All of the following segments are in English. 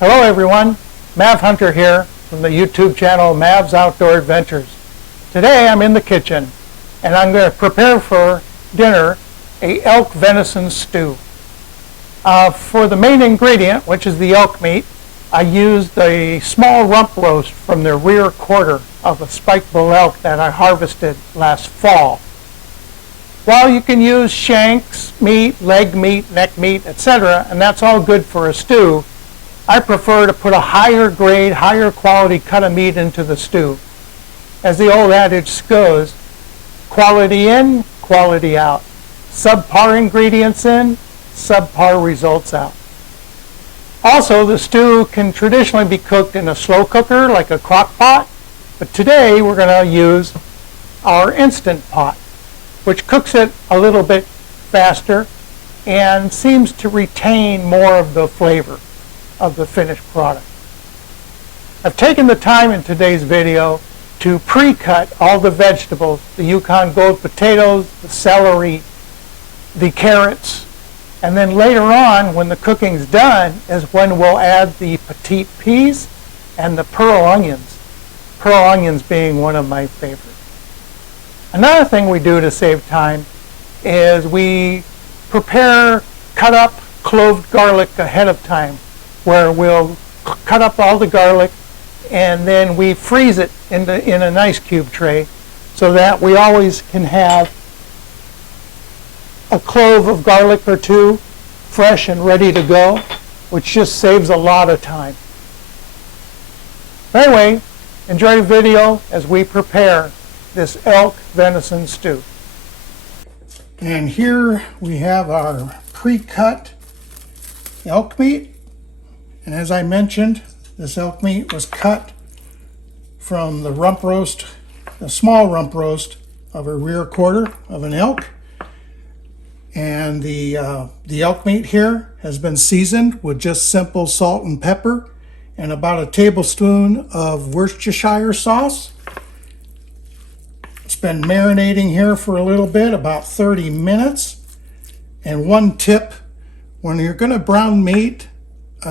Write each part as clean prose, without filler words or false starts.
Hello everyone, Mav Hunter here from the YouTube channel Mav's Outdoor Adventures. Today I'm in the kitchen and I'm going to prepare for dinner a elk venison stew. For the main ingredient, which is the elk meat, I used a small rump roast from the rear quarter of a spike bull elk that I harvested last fall. While you can use shanks, meat, leg meat, neck meat, etc., and that's all good for a stew, I prefer to put a higher grade, higher quality cut of meat into the stew. As the old adage goes, quality in, quality out. Subpar ingredients in, subpar results out. Also, the stew can traditionally be cooked in a slow cooker like a crock pot, but today we're going to use our Instant Pot, which cooks it a little bit faster and seems to retain more of the flavor of the finished product. I've taken the time in today's video to pre-cut all the vegetables, the Yukon Gold potatoes, the celery, the carrots, and then later on, when the cooking's done, is when we'll add the petite peas and the pearl onions. Pearl onions being one of my favorites. Another thing we do to save time is we prepare cut up cloved garlic ahead of time, where we'll cut up all the garlic and then we freeze it in an ice cube tray so that we always can have a clove of garlic or two fresh and ready to go, which just saves a lot of time. Anyway, enjoy the video as we prepare this elk venison stew. And here we have our pre-cut elk meat. And as I mentioned, this elk meat was cut from the rump roast, the small rump roast of a rear quarter of an elk. And the elk meat here has been seasoned with just simple salt and pepper and about a tablespoon of Worcestershire sauce. It's been marinating here for a little bit, about 30 minutes. And one tip, when you're going to brown meat,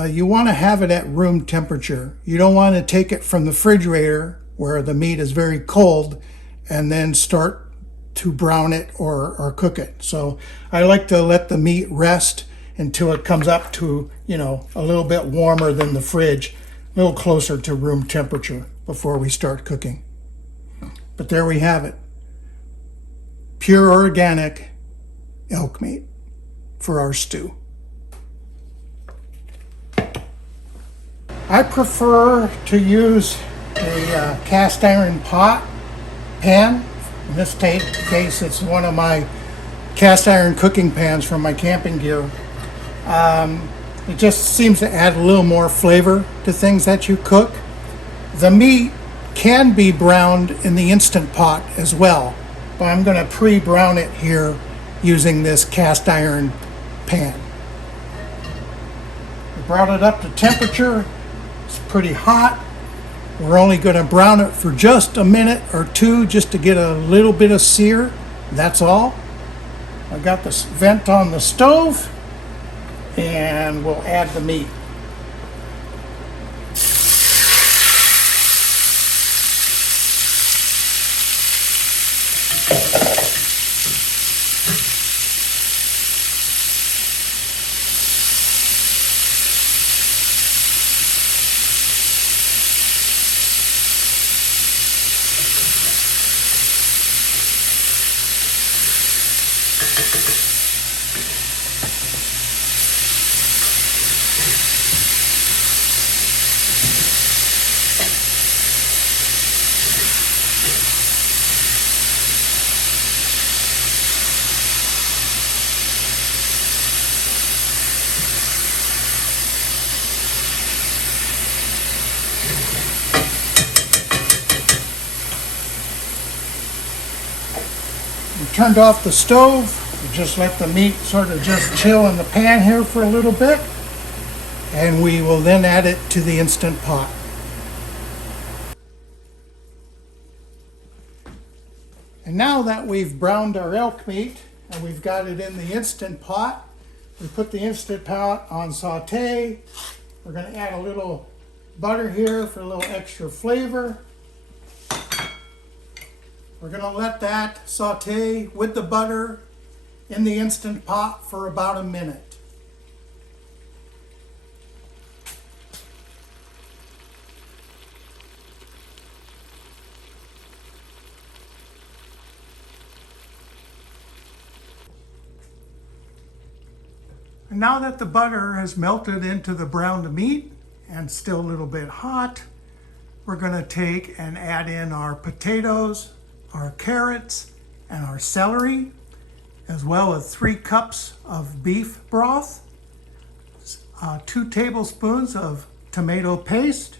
you want to have it at room temperature. You don't want to take it from the refrigerator where the meat is very cold and then start to brown it or cook it. So I like to let the meat rest until it comes up to, a little bit warmer than the fridge, a little closer to room temperature before we start cooking. But there we have it. Pure organic elk meat for our stew. I prefer to use a cast iron pan. In this case, it's one of my cast iron cooking pans from my camping gear. It just seems to add a little more flavor to things that you cook. The meat can be browned in the Instant Pot as well, but I'm going to pre-brown it here using this cast iron pan. We brought it up to temperature. It's pretty hot. We're only going to brown it for just a minute or two just to get a little bit of sear. That's all. I've got this vent on the stove and we'll add the meat. We turned off the stove. We just let the meat sort of just chill in the pan here for a little bit. And we will then add it to the Instant Pot. And now that we've browned our elk meat and we've got it in the Instant Pot, we put the Instant Pot on saute We're going to add a little butter here for a little extra flavor. We're going to let that saute with the butter in the Instant Pot for about a minute. And now that the butter has melted into the browned meat and still a little bit hot, we're going to take and add in our potatoes, our carrots, and our celery, as well as 3 cups of beef broth, 2 tablespoons of tomato paste,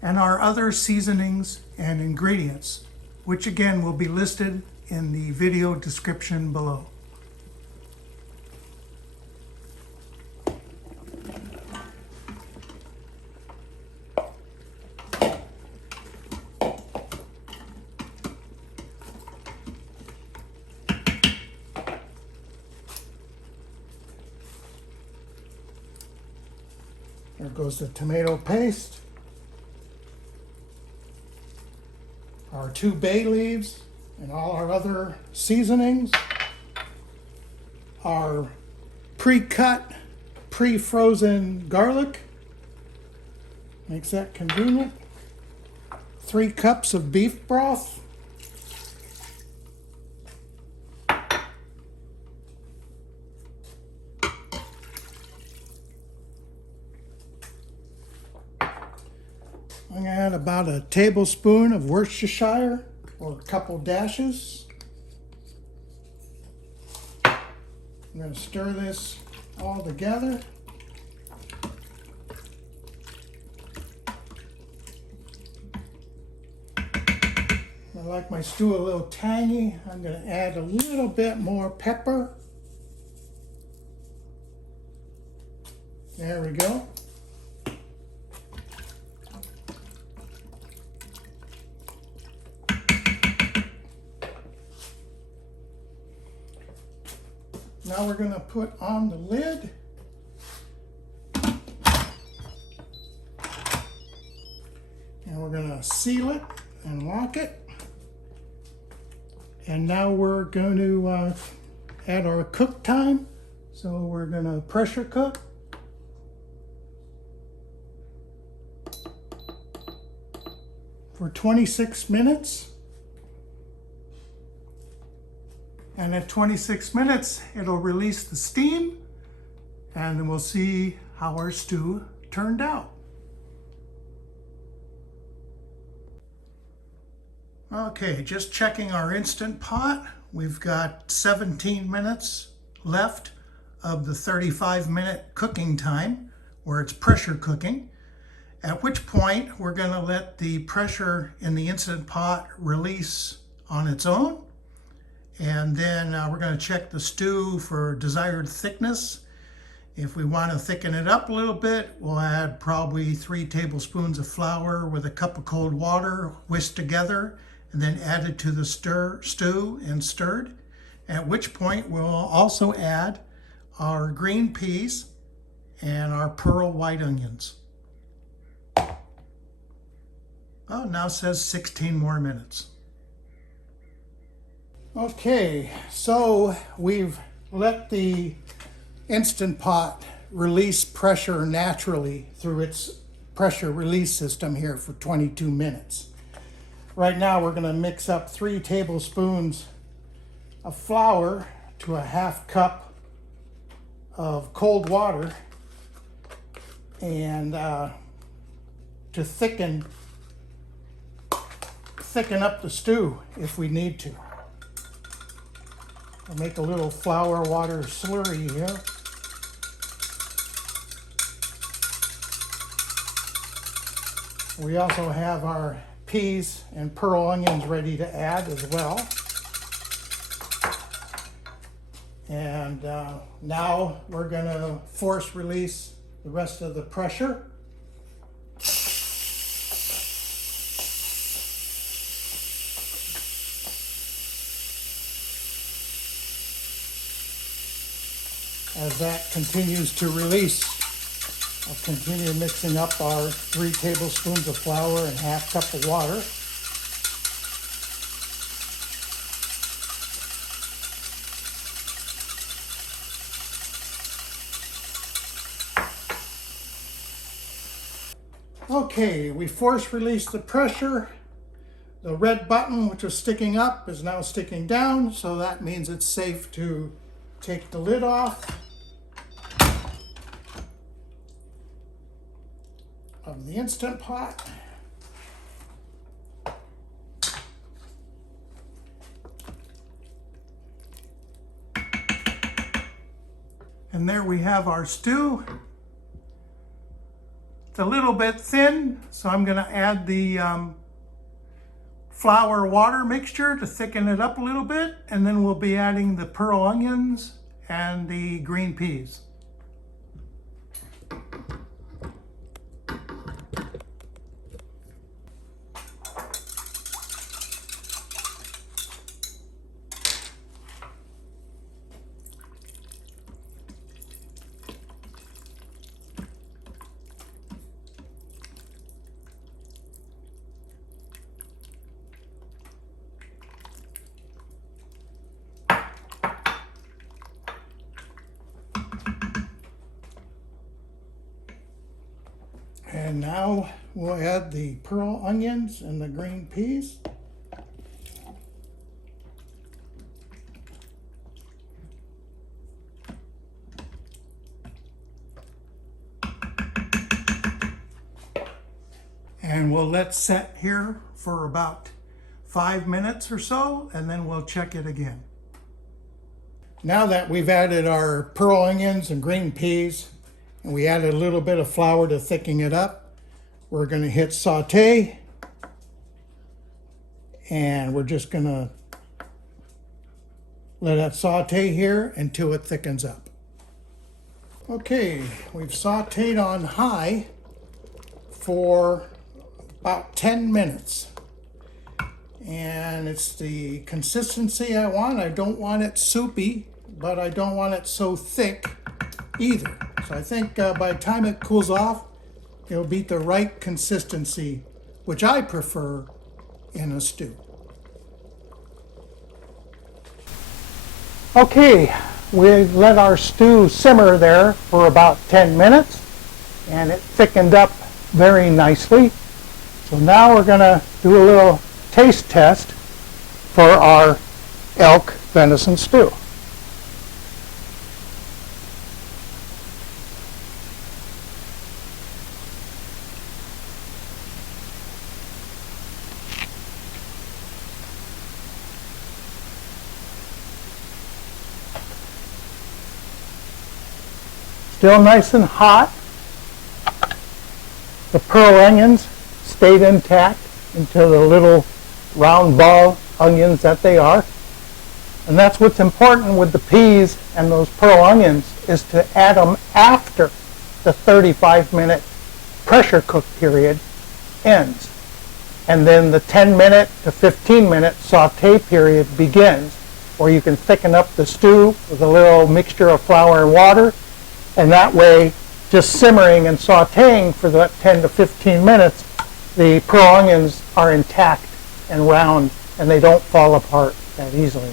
and our other seasonings and ingredients, which again will be listed in the video description below. There goes the tomato paste, our 2 bay leaves, and all our other seasonings, our pre-cut, pre-frozen garlic, makes that convenient, 3 cups of beef broth, I'm going to add about a tablespoon of Worcestershire, or a couple dashes. I'm going to stir this all together. I like my stew a little tangy. I'm going to add a little bit more pepper. There we go. Now we're going to put on the lid. And we're going to seal it and lock it. And now we're going to add our cook time. So we're going to pressure cook. For 26 minutes. And at 26 minutes, it'll release the steam, and then we'll see how our stew turned out. Okay, just checking our Instant Pot. We've got 17 minutes left of the 35-minute cooking time, where it's pressure cooking, at which point we're going to let the pressure in the Instant Pot release on its own. And then we're going to check the stew for desired thickness. If we want to thicken it up a little bit, we'll add probably 3 tablespoons of flour with a cup of cold water whisked together, and then added to the stew and stirred. At which point we'll also add our green peas and our pearl white onions. Oh, now it says 16 more minutes. Okay, so we've let the Instant Pot release pressure naturally through its pressure release system here for 22 minutes. Right now we're going to mix up 3 tablespoons of flour to a half cup of cold water, and to thicken up the stew if we need to. I'll make a little flour water slurry here. We also have our peas and pearl onions ready to add as well. And now we're going to force release the rest of the pressure. As that continues to release I'll continue mixing up our 3 tablespoons of flour and half cup of water. Okay, we force release the pressure. The red button, which was sticking up, is now sticking down, so that means it's safe to take the lid off of the Instant Pot. And there we have our stew. It's a little bit thin, so I'm going to add the flour water mixture to thicken it up a little bit, and then we'll be adding the pearl onions and the green peas. And now we'll add the pearl onions and the green peas. And we'll let set here for about 5 minutes or so, and then we'll check it again. Now that we've added our pearl onions and green peas, and we added a little bit of flour to thicken it up, we're going to hit saute, and we're just going to let it saute here until it thickens up. Okay, we've sauteed on high for about 10 minutes. And it's the consistency I want. I don't want it soupy, but I don't want it so thick either. So I think by the time it cools off, it'll be the right consistency, which I prefer in a stew. Okay, we let our stew simmer there for about 10 minutes, and it thickened up very nicely. So now we're going to do a little taste test for our elk venison stew. Still nice and hot. The pearl onions stayed intact into the little round ball onions that they are. And that's what's important with the peas and those pearl onions, is to add them after the 35-minute pressure cook period ends. And then the 10-minute to 15-minute saute period begins, where you can thicken up the stew with a little mixture of flour and water. And that way, just simmering and sauteing for that 10 to 15 minutes, the pearl onions are intact and round, and they don't fall apart that easily.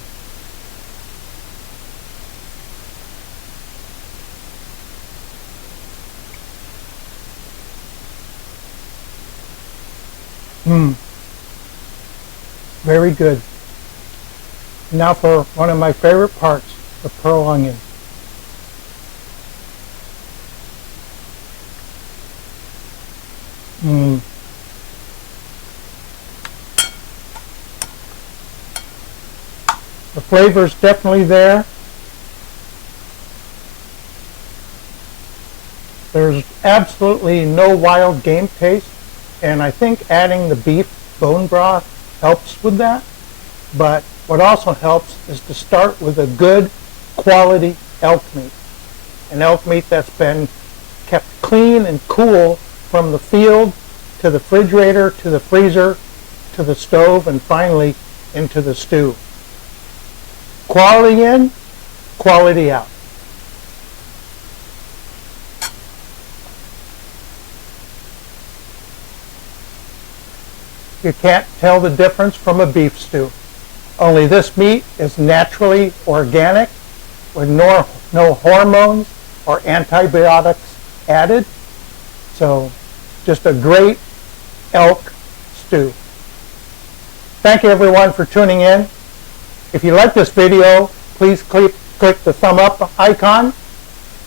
Very good. Now for one of my favorite parts, the pearl onion. The flavor's definitely there. There's absolutely no wild game taste, and I think adding the beef bone broth helps with that. But what also helps is to start with a good quality elk meat. An elk meat that's been kept clean and cool from the field to the refrigerator to the freezer to the stove and finally into the stew. Quality in, quality out. you can't tell the difference from a beef stew. Only this meat is naturally organic with no hormones or antibiotics added. So just a great elk stew. Thank you everyone for tuning in. If you like this video, please click the thumb up icon,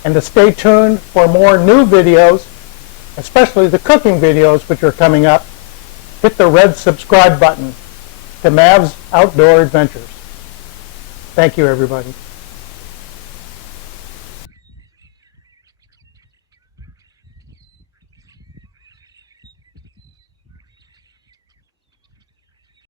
and to stay tuned for more new videos, especially the cooking videos which are coming up, hit the red subscribe button to Mav's Outdoor Adventures. Thank you everybody.